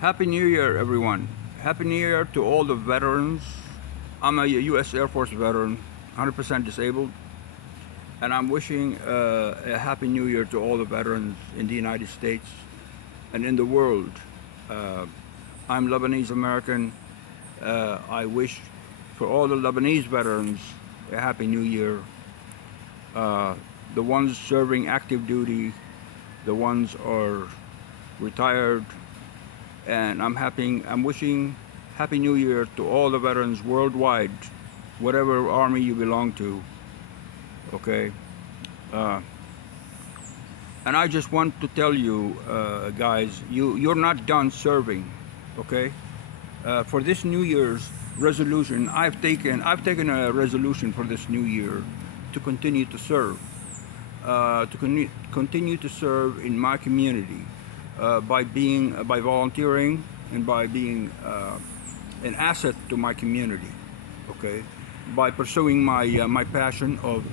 Happy New Year, everyone. Happy New Year to all the veterans. I'm a U.S. Air Force veteran, 100% disabled, and I'm wishing a Happy New Year to all the veterans in the United States and in the world. Uh, I'm Lebanese American. I wish for all the Lebanese veterans a Happy New Year. Uh, the ones serving active duty, the ones are retired, and I'm wishing Happy New Year to all the veterans worldwide, whatever army you belong to. Okay, uh, and I just want to tell you, guys, you're not done serving. Okay, for this New Year's resolution, I've taken a resolution for this New Year to continue to serve, continue to serve in my community by volunteering and by being an asset to my community. Okay, by pursuing my passion of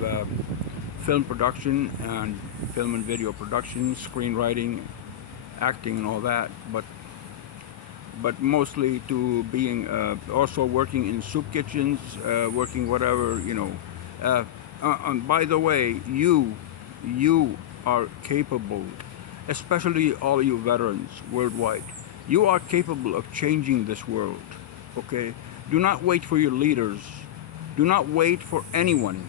film production and film and video production, screenwriting, acting, and all that. But mostly to being also working in soup kitchens, working whatever and by the way, you are capable, especially all you veterans worldwide. You are capable of changing this world. Okay? Do not wait for your leaders. Do not wait for anyone.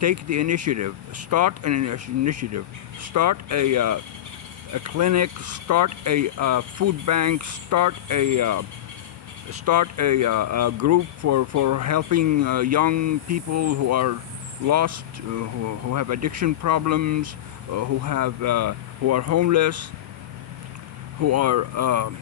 Take the initiative. Start an initiative. Start a clinic. Start a food bank. Start a group for helping young people who are lost, who have addiction problems, who are homeless, who are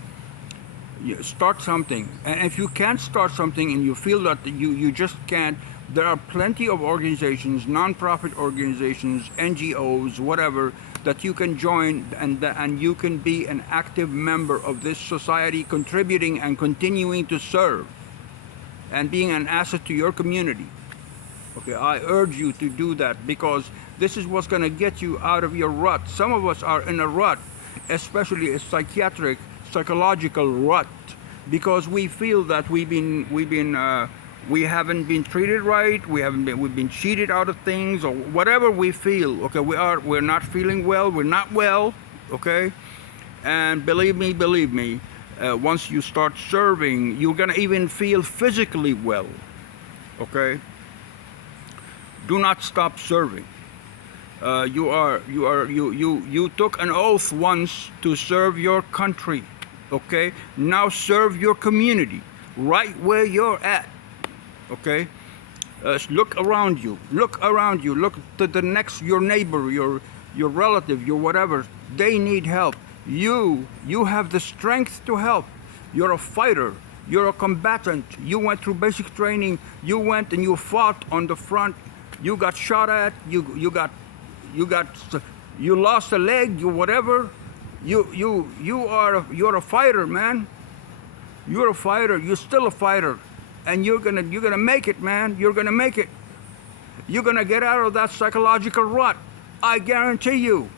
start something. And if you can't start something and you feel that you just can't, there are plenty of organizations, non-profit organizations, NGOs, whatever, that you can join, and you can be an active member of this society, contributing and continuing to serve and being an asset to your community. Okay, I urge you to do that, because this is what's going to get you out of your rut. Some of us are in a rut, especially a psychological rut, because we feel that we haven't been treated right, we've been cheated out of things, or whatever we feel. Okay, we're not feeling well, we're not well. Okay, and believe me, once you start serving, you're gonna even feel physically well. Okay, do not stop serving. You took an oath once to serve your country. Okay, now serve your community right where you're at. Okay, look around you. Look to the next, your neighbor, your relative, your whatever. They need help. You have the strength to help. You're a fighter. You're a combatant. You went through basic training. You went and you fought on the front. You got shot at. You lost a leg. You whatever. You're a fighter, man. You're a fighter. You're still a fighter, and you're gonna make it, man. You're gonna make it. You're gonna get out of that psychological rut. I guarantee you.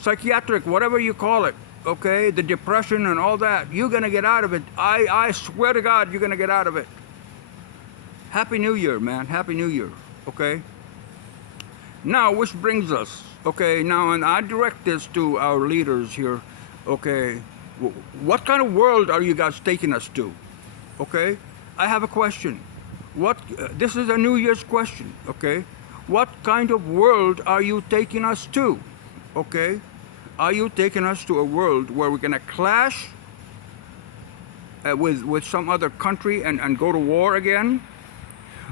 Psychiatric, whatever you call it. Okay, the depression and all that. You're gonna get out of it. I swear to God, you're gonna get out of it. Happy New Year, man. Happy New Year. Okay. Now, which brings us. Okay, now, and I direct this to our leaders here. Okay, what kind of world are you guys taking us to? Okay, I have a question. This is a New Year's question. Okay, what kind of world are you taking us to? Okay, are you taking us to a world where we're gonna clash with some other country and go to war again?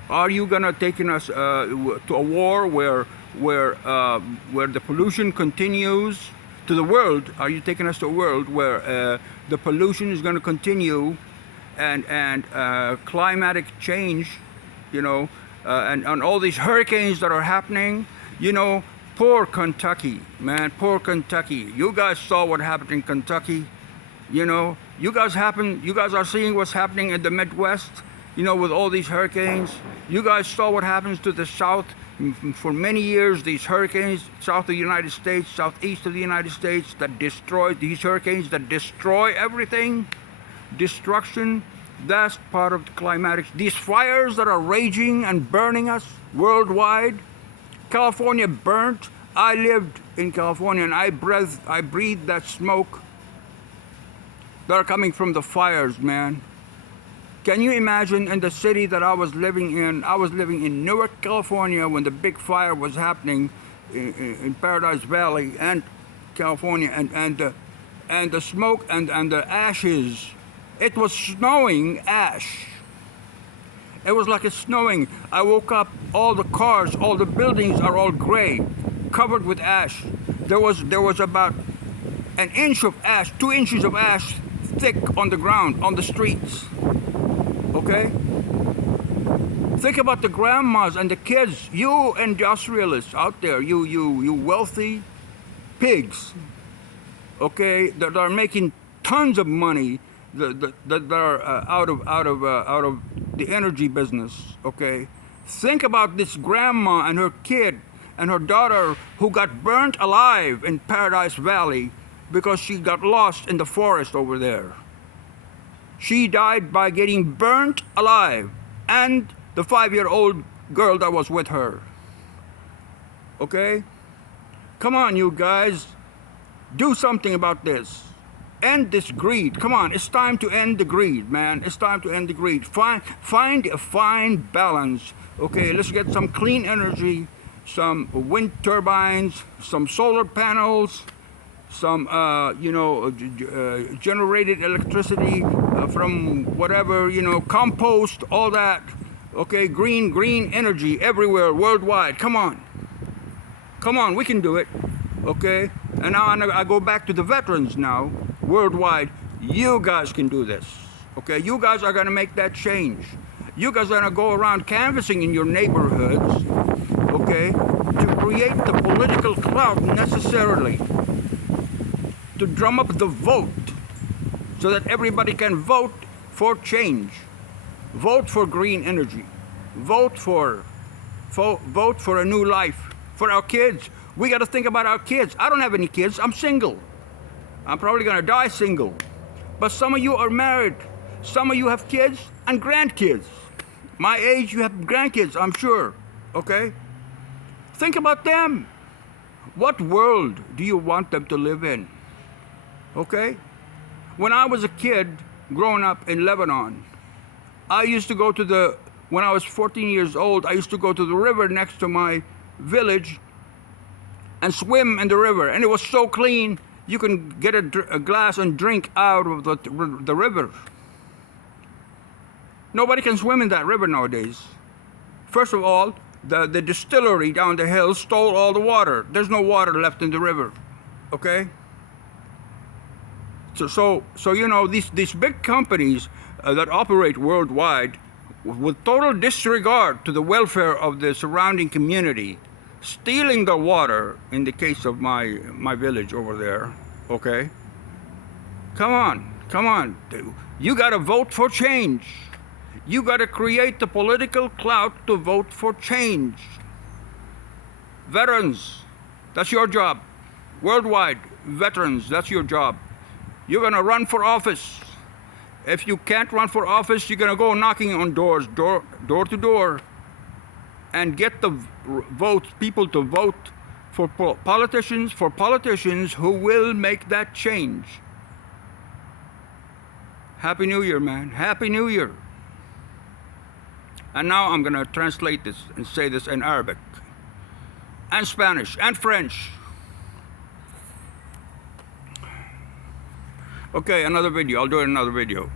Are you gonna taking us to a war where the pollution continues? To the world, are you taking us to a world where the pollution is going to continue, and climatic change, and all these hurricanes that are happening? Poor Kentucky, man, poor Kentucky. You guys saw what happened in Kentucky. You guys are seeing what's happening in the Midwest. With all these hurricanes. You guys saw what happens to the South For many years, these hurricanes, south of the United States, southeast of the United States, these hurricanes that destroy everything, destruction, that's part of the climatics. These fires that are raging and burning us worldwide. California burnt. I lived in California and I breathed that smoke that are coming from the fires, man. Can you imagine in the city that I was living in? I was living in Newark, California when the big fire was happening in Paradise Valley and California, and the smoke and the ashes. It was snowing ash. It was like it's snowing. I woke up, all the cars, all the buildings are all gray, covered with ash. There was about an inch of ash, 2 inches of ash thick on the ground, on the streets. Okay? Think about the grandmas and the kids, you industrialists out there, you wealthy pigs, okay, that are making tons of money, that are out of the energy business, okay? Think about this grandma and her kid and her daughter who got burnt alive in Paradise Valley because she got lost in the forest over there. She died by getting burnt alive, and the 5-year-old girl that was with her. Okay? Come on, you guys. Do something about this. End this greed. Come on, it's time to end the greed, man. It's time to end the greed. Find a fine balance. Okay, let's get some clean energy, some wind turbines, some solar panels, some generated electricity from whatever, compost, all that. Okay, green energy everywhere worldwide. Come on, we can do it. Okay, and now I go back to the veterans now worldwide. You guys can do this. Okay, you guys are gonna make that change. You guys are gonna go around canvassing in your neighborhoods, okay, to create the political clout necessarily to drum up the vote so that everybody can vote for change. Vote for green energy. Vote for a new life for our kids. We got to think about our kids. I don't have any kids. I'm single. I'm probably going to die single. But some of you are married. Some of you have kids and grandkids. My age, you have grandkids, I'm sure. Okay? Think about them. What world do you want them to live in? Okay? When I was a kid growing up in Lebanon, I used to go to when I was 14 years old, I used to go to the river next to my village and swim in the river. And it was so clean, you can get a glass and drink out of the river. Nobody can swim in that river nowadays. First of all, the distillery down the hill stole all the water. There's no water left in the river. Okay? So these big companies that operate worldwide with total disregard to the welfare of the surrounding community, stealing the water in the case of my village over there, okay? Come on. You got to vote for change. You got to create the political clout to vote for change. Veterans, that's your job. Worldwide, veterans, that's your job. You're going to run for office. If you can't run for office, you're going to go knocking on doors, door to door, and get the people to vote for politicians who will make that change. Happy New Year, man. Happy New Year. And now I'm going to translate this and say this in Arabic and Spanish and French. Okay, another video. I'll do another video.